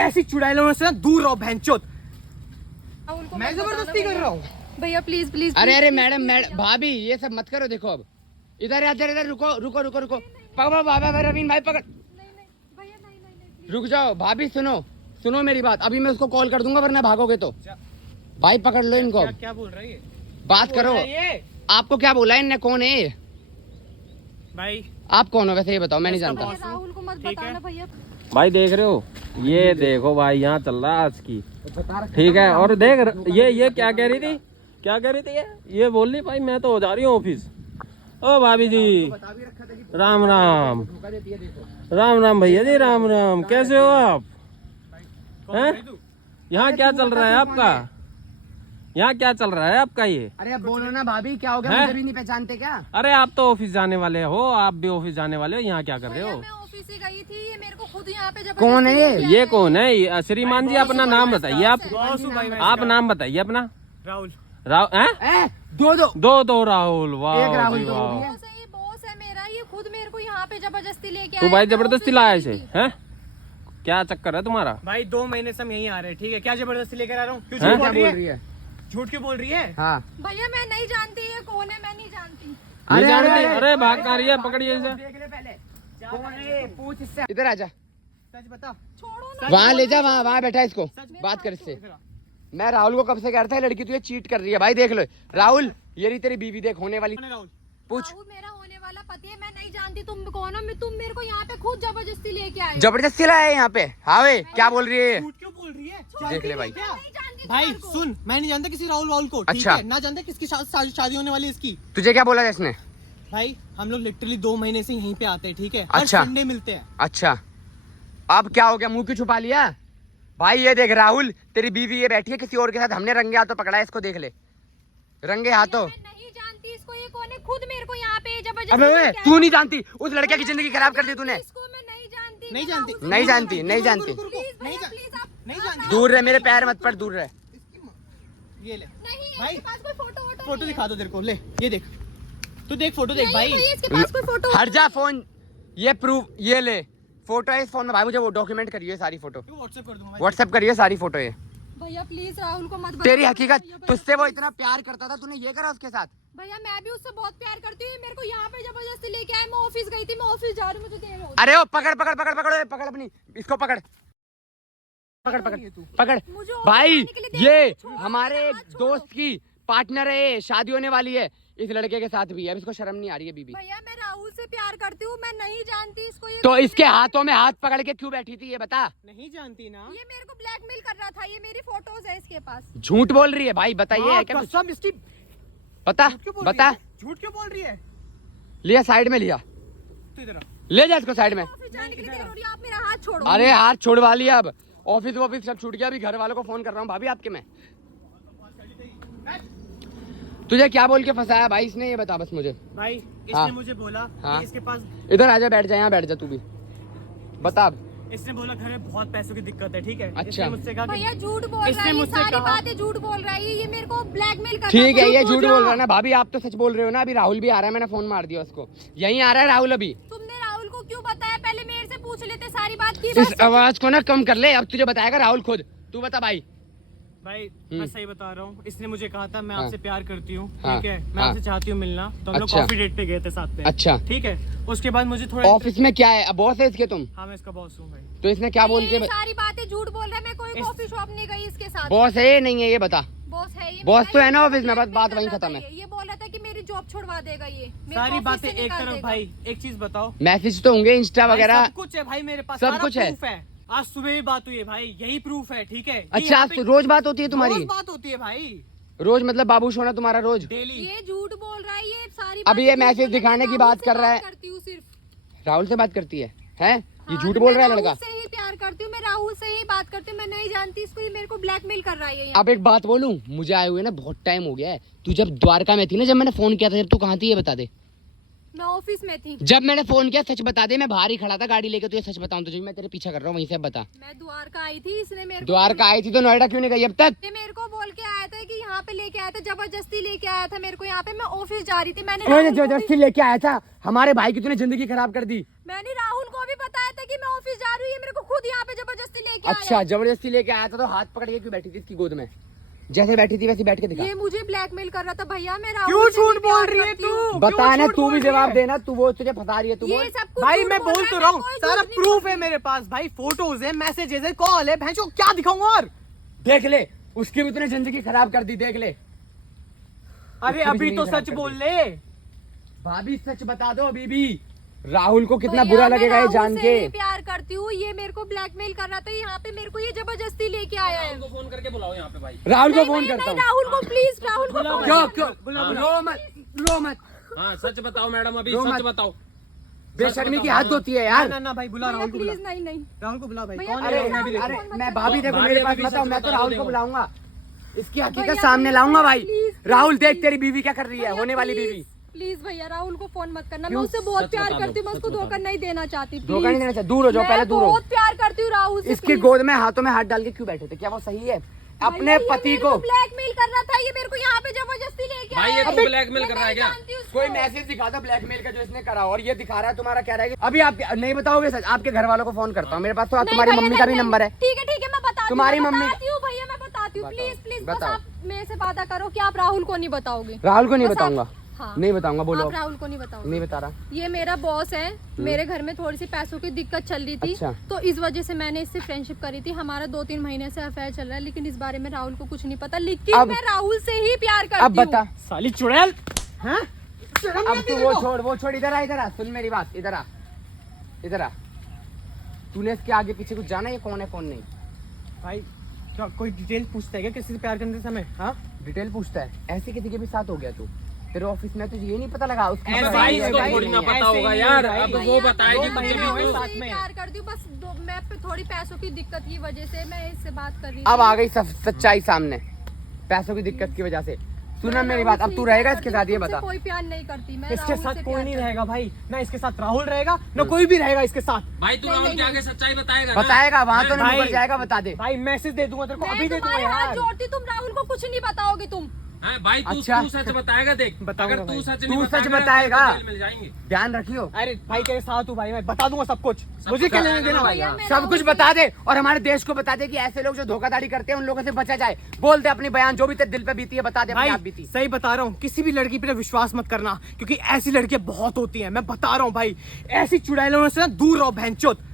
ऐसी चुड़ैलों से दूर रहो बहनचोद। मैं जबरदस्ती कर रहा हूँ भैया, प्लीज प्लीज। अरे मैडम भाभी ये सब मत करो। देखो अब इधर रुको रुको रुको रुको। पकड़ो बाबा रवीन भाई पकड़। रुक जाओ भाभी, सुनो मेरी बात। अभी मैं उसको कॉल कर दूंगा वरना भागोगे तो। भाई पकड़ लो इनको। क्या बोल रहा है ये? बात करो। आपको क्या बोला इनने? कौन है भाई? आप कौन हो वैसे ये बताओ, मैं नहीं जानता। राहुल को मत बताना भैया। भाई देख रहे हो, ये देखो भाई यहाँ चल रहा है आज की, ठीक है। और देख ये क्या कह रही थी ये बोल रही भाई मैं तो हो जा रही हूँ ऑफिस। ओ भाभी जी राम राम। राम राम भैया जी, राम राम। कैसे हो आप? हैं? यहाँ क्या चल रहा है आपका? यहाँ क्या चल रहा है आपका ये? अरे बोलो ना भाभी, क्या हो गया? मुझे भी नहीं पहचानते क्या? अरे आप तो ऑफिस जाने वाले हो, आप भी ऑफिस जाने वाले हो, यहाँ क्या कर रहे हो? मैं ऑफिस से गई थी, ये मेरे को खुद यहाँ पे कौन है ये कौन है? श्रीमान जी अपना नाम बताइए। आप नाम बताइए अपना। राहुल। दो राहुल। वाह राहुल बॉस है मेरा, ये खुद मेरे को यहाँ पे जबरदस्ती लेके आया। तू भाई जबरदस्ती लाया इसे हैं? क्या चक्कर है तुम्हारा? भाई 2 महीने से हम यहीं आ रहे हैं, ठीक है? क्या जबरदस्ती लेकर आ रहा हूँ? क्या बोल रही है? झूठ क्यों बोल रही है? हाँ भैया मैं नहीं जानती ये कौन है, मैं नहीं जानती। नहीं जानती? अरे भाग कहाँ रही है? पकड़िए इसे। देख ले पहले कौन है, पूछ इससे। इधर आजा, सच बता। छोड़ो ना। वहाँ ले जा, वहाँ बैठा इसको, बात कर इससे। मैं राहुल को कब से कह रहा था ये लड़की तुझे चीट कर रही है। भाई देख लो राहुल, ये रही तेरी बीवी, देख होने वाली। राहुल पूछ। राहुल मेरा होने वाला पति है, मैं नहीं जानती तुम कौन हो। तुम मेरे को यहाँ पे खुद जबरदस्ती लेके आए। जबरदस्ती लाया है यहाँ पे? हाँ वे क्या बोल रही है? झूठ क्यों बोल रही है? देख ले भाई। भाई सुन, मैं नहीं जानता किसी राहुल को, ठीक अच्छा। है? ना जानता किसकी शादी होने वाली है इसकी। तुझे क्या बोला था इसने? भाई हम लोग लिटरली 2 महीने से यहीं पे आते हैं, ठीक है? अच्छा। हर संडे मिलते हैं। अच्छा अब क्या हो गया, मुंह क्यों छुपा लिया? भाई ये देख राहुल, तेरी बीवी ये बैठी है किसी और के साथ, हमने रंगे हाथों पकड़ा है इसको, देख ले रंगे हाथों। मैं नहीं जानती इसको, ये कौन है, खुद मेरे को यहाँ पे अबे जबरदस्ती। तू नहीं जानती? उस लड़के की जिंदगी खराब कर दी तूने। इसको मैं नहीं जानती। नहीं जानती? नहीं जानती, नहीं जानती। नहीं जानती। दूर रह, मेरे पैर मत पड़, दूर रह। ये ले नहीं, भाई, इसके पास कोई फोटो फोटो दिखा दो तेरे को। ले ये देख, तू देख फोटो देख भाई। इसके पास कोई फोटो। हट जा फोन, ये प्रूफ, ये ले फोटो है इस फोन में। भाई मुझे वो डॉक्यूमेंट करिए सारी फोटो, व्हाट्सएप कर दूंगा। व्हाट्सएप करिए सारी फोटो ये। भैया प्लीज राहुल को मत तेरी हकीकत, तुझसे वो इतना प्यार करता था, तूने ये करा उसके साथ? भैया मैं भी उससे बहुत प्यार करती हूँ, मेरे को यहाँ पे जबरदस्ती लेके आए। मैं ऑफिस गई थी, मैं ऑफिस जा रही हूँ, मुझे देर हो। अरे ओ पकड़ पकड़ पकड़ पकड़ पकड़ अपनी इसको, पकड़ पकड़ पकड़ पकड़। भाई ये हमारे दोस्त की पार्टनर है, शादी होने वाली है इस लड़के के साथ भी। अब इसको शर्म नहीं आ रही है बीबी? भैया मैं राहुल से प्यार करती हूँ, मैं नहीं जानती इसको। ये तो इसके हाथों में हाथ पकड़ के क्यों बैठी थी ये बता? नहीं जानती ना? ये मेरे को ब्लैकमेल कर रहा था, ये मेरी फोटोज है इसके पास। झूठ बोल रही है भाई, बताइए है क्या कुछ? सब इसकी बता बता। झूठ क्यों बोल रही है? लिया साइड में, लिया तू इधर आ। ले जा इसको साइड में। ऑफिस जाने के लिए देर हो रही है, आप मेरा हाथ छोड़ो। अरे हाथ छुड़वा लिया, अब ऑफिस वॉफिस सब छूट गया। अभी घर वालों को फोन कर रहा हूँ भाभी आपके मैं। तुझे क्या बोल के फंसाया भाई इसने, ये बता बस मुझे। भाई इसने हाँ। मुझे बोला हाँ। कि इसके पास, इधर आजा, बैठ जा, यहाँ बैठ जा तू भी, बता अब। इसने बोला घर में बहुत पैसों की दिक्कत है, ठीक है? अच्छा। इसने मुझसे कहा कि भैया झूठ बोल रहा इसने है, ये मुझसे सारी कहा- बातें झूठ बोल रहा है। ये मेरे को ब्लैकमेल कर रहा ठीक है, ये चुप हो झूठ जा। बोल रहा है ना भाभी, आप तो सच बोल रहे हो ना। अभी राहुल भी आ रहा है, मैंने फोन मार दिया उसको, यहीं आ रहा है राहुल अभी। तुमने राहुल को क्यों बताया? पहले मेरे से पूछ लेते सारी बात की। इस आवाज को ना कम कर ले, अब तुझे बताएगा राहुल खुद। तू बता भाई। भाई मैं सही बता रहा हूँ, इसने मुझे कहा था मैं हाँ। आपसे प्यार करती हूँ, हाँ। ठीक है? मैं हाँ। आपसे चाहती हूँ मिलना, तो हम लोग अच्छा। कॉफी डेट पे गए थे साथ में। अच्छा। ठीक है, उसके बाद मुझे थोड़ा ऑफिस में क्या है, अब बॉस है इसके तुम? हाँ मैं इसका बॉस हूँ भाई। तो इसने क्या बोल के? सारी बातें झूठ बोल रहा है। मैं कोई कॉफी शॉप नहीं गई इसके साथ। बॉस है ये नहीं है, ये बता। बॉस है ये। बॉस तो है ना ये ऑफिस में, बस blackmail बात कर वहीं रहा था खत्म है। ये बोल रहा था कि मेरी जॉब छुड़वा देगा ये, मेरे सारी को ऑफिस बातें से एक निकाल तरफ देगा। भाई, एक चीज बताओ। मैसेज तो होंगे इंस्टा भाई, वगैरह? सब कुछ है भाई मेरे पास, सब सारा कुछ है। प्रूफ है। आज सुबह ही बात हुई है भाई, यही प्रूफ है, ठीक है? ये अच्छा यहाँ आज पे तो रोज बात होती है तुम्हारी? रोज बात होती है भाई, रोज मतलब बाबू सोना तुम्हारा रोज? डेली। ये झूठ बोल रहा है, ये सारी अभी ये बातें झूठ मैसेज बोल रहा है। दिखाने की मैं बात राहुल कर से रहा है। करती हूँ सिर्फ। राहुल से बात करती है हैं? ये हाँ, झूठ तो बोल मैं रहा है राहुल लड़का। से ही प्यार करती हूँ, मैं राहुल से ही बात करती हूँ। मैं नहीं जानती इसको, ये मेरे को ब्लैकमेल कर रहा है ये। अब एक बात बोलूं, मुझे आए हुए ना बहुत टाइम हो गया है। तू जब द्वारका में थी ना, जब मैंने फोन किया था, जब तू कहाँ थी ये बता दे। मैं ऑफिस में थी। जब मैंने फोन किया सच बता दे, मैं बाहर ही खड़ा था गाड़ी लेके, तुझे सच बताऊं तुझे, मैं तेरे पीछा कर रहा हूँ, वहीं से अब बता। मैं द्वारका आई थी, इसने मेरे को द्वारका आई थी तो नोएडा क्यों नहीं गई अब तक? ये मेरे को बोल के आया था कि यहाँ पे लेके आया था, जबरदस्ती लेके आया था मेरे को यहाँ पे। मैं ऑफिस जा रही थी, मैंने जबरदस्ती लेके आया था? हमारे भाई की तूने जिंदगी खराब कर दी। मैंने राहुल को भी बताया था कि मैं ऑफिस जा रही हूँ, ये मेरे को खुद यहाँ पे जबरदस्ती लेके आया। अच्छा, जबरदस्ती लेके आया था तो हाथ पकड़ के क्यों बैठी थी इसकी गोद में? जैसे बैठी थी वैसे बैठ के दिखा। ये मुझे ब्लैकमेल कर रहा था भैया, मैं राहुल क्यों से झूठ भी बोल प्यार रही है करती हूँ। तू? बता ना, झूठ तू बोल भी रही जवाब है? देना, तू वो तुझे फंसा रही है, तू ये बोल। सब कुछ भाई झूठ मैं बोल बोल रहा तो है, रहा हूँ, कोई सारा झूठ नहीं प्रूफ बोल है मेरे पास भाई, फोटोज है, मैसेजेस है, कॉल है, भैंसो क्या दिखाऊं और? देख ले, उसकी भी तूने जिंदगी खराब कर दी, देख ले। अरे उसकी भी अभी तो जिंदगी खराब सच कर बोल दी। ले। भाभी सच बता दो अभी भी, राहुल को कितना भैया, बुरा मैं लगेगा ये राहुल जान से के। ही प्यार करती हूँ, ये मेरे को ब्लैकमेल कर रहा था यहाँ पे, मेरे को ये जबरदस्ती लेके आया है। राहुल को फोन करके बुलाओ यहाँ पे भाई। राहुल को नहीं फोन भैया, करता नहीं, हूँ। राहुल को प्लीज, राहुल को फोन क्यों करना। क्यों? रो मत, रो मत। हाँ सच बताओ मैडम, अभी रो सच मत। बताओ। बेशर्मी की हद होती है यार। ना ना भाई बुला, भैया राहुल को बुला, प्लीज, नहीं नहीं राहुल को बुला भाई। भैया, कौन अरे, है? अरे मैं भी अरे देखूं। मैं भाभी देखो भाभी मेरे पास अभी मत आओ, सच मैं तो बता राहुल दो, को बुलाऊंगा, इसकी हकीकत भैया, सामने प्लीज, लाऊंगा भाई। प्लीज, राहुल प्लीज, देख तेरी बीवी क्या कर रही है, होने वाली बीवी। प्लीज भैया, राहुल को फोन मत करना, मैं क्यों? उससे बहुत सच प्यार बता दो, करती हूँ, मैं उसको सच बता धोखा दो। नहीं देना चाहती। धोखा नहीं देना चाहिए, दूर हो जाओ, पहले दूर हो। बहुत प्यार करती हूँ राहुल से। इसकी गोद में हाथों में हाथ डाल के क्यों बैठे थे, क्या वो सही है? अपने पति को ब्लैकमेल कर रहा था, ये मेरे को यहाँ पे जबरदस्ती लेके भाई, आया ये है। तू ब्लैकमेल कर रहा है मैं क्या? जानती हूँ उसको। कोई मैसेज दिखा दो ब्लैकमेल का जो इसने करा, और ये दिखा रहा है तुम्हारा कह रहा है कि अभी आप नहीं बताओगे सच, आपके घर वालों को फोन करता हूँ, मेरे पास तो नहीं तुम्हारी भैया, मम्मी का भी नहीं, नंबर है। ठीक है ठीक है, मैं बताती हूँ, तुम्हारी मैं मम्मी- बताती हूँ भैया, मैं बताती हूँ। बताओ, प्लीज प्लीज बस बताओ। आप मेरे से वादा करो कि आप राहुल को नहीं बताओगे। राहुल को नहीं बस आप- बताऊंगा, हाँ। नहीं बताऊंगा, बोलो। आप राहुल को नहीं बताओगे। नहीं बता रहा। ये मेरा बॉस है, मेरे घर में थोड़ी सी पैसों की दिक्कत चल रही थी, अच्छा। तो इस वजह से मैंने इससे फ्रेंडशिप करी थी। हमारा 2-3 महीने से अफेयर चल रहा है, लेकिन इस बारे में राहुल को कुछ नहीं पता, लेकिन अब- मैं राहुल से ही प्यार करती अब बता, साली चुड़ैल, हैं? अब तू वो छोड़, वो छोड़, इधर आ, इधर आ, सुन मेरी बात, इधर आ, इधर आ। तूने इसके आगे पीछे कुछ जाना, ये कौन है कौन नहीं? भाई क्या कोई डिटेल पूछता है क्या किसी से प्यार करने के समय? हाँ डिटेल पूछता है, ऐसे किसी के भी साथ हो गया तू? तेरे ऑफिस में तुझे ये नहीं पता लगा उसकी ऐसे पता भाई नहीं है, इसको भाई थोड़ी नहीं ना है। पता ऐसे होगा नहीं यार, भाई। अब भैया, वो बताएगी दो मुझे महीने भी हो गए क्यों। साथ से ही में। प्यार करती हूँ, बस मैं पे थोड़ी पैसों की दिक्कत की वजह से मैं इससे बात कर रही अब थी। आ गई सच्चाई सामने, पैसों की दिक्कत की वजह से। सुना मेरी बात, अब तू रहेगा इसके साथ, ये मुझसे बता। कोई प्यार नहीं करती मैं, इसके राहुल साथ से कोई प्यार नहीं करती रहेगा भाई, ना इसके साथ राहुल रहेगा, ना कोई भी रहेगा इसके साथ। भाई तू राहुल के आगे सच्चाई बताएगा ना? बताएगा, वहां तो नहीं भाई- मुकर जाएगा, बता दे। भाई मैसेज दे दूंगा तेरे को, हूँ। अभी मैं दे दूंगा तुम्हारे हाथ यार। जोड़ती, तुम राहुल को कुछ नहीं बताओगे तुम। हाँ भाई तू अच्छा। तू सच बताएगा, देख बताऊंगा अगर तू भाई। सच तू नहीं सच बताएगा बताएगा। तो जेल में जाएंगे। ध्यान रखियो, अरे भाई तेरे साथ हूँ भाई, मैं बता दूंगा सब कुछ, मुझे क्या लेने देना भाई। भैया, मैं सब राहुल कुछ से- बता दे, और हमारे देश को बता दे कि ऐसे लोग जो धोखाधड़ी करते हैं उन लोगों से बचा जाए। बोल दे अपनी बयान, जो भी तेरे दिल पे बीती है बता दे, अपनी भाई आप बीती। सही बता रहा हूँ, किसी भी लड़की पे विश्वास मत करना, क्योंकि ऐसी लड़कियां बहुत होती हैं, मैं बता रहा हूँ भाई। ऐसी चुड़ैलों से ना दूर रहो बहनचोद।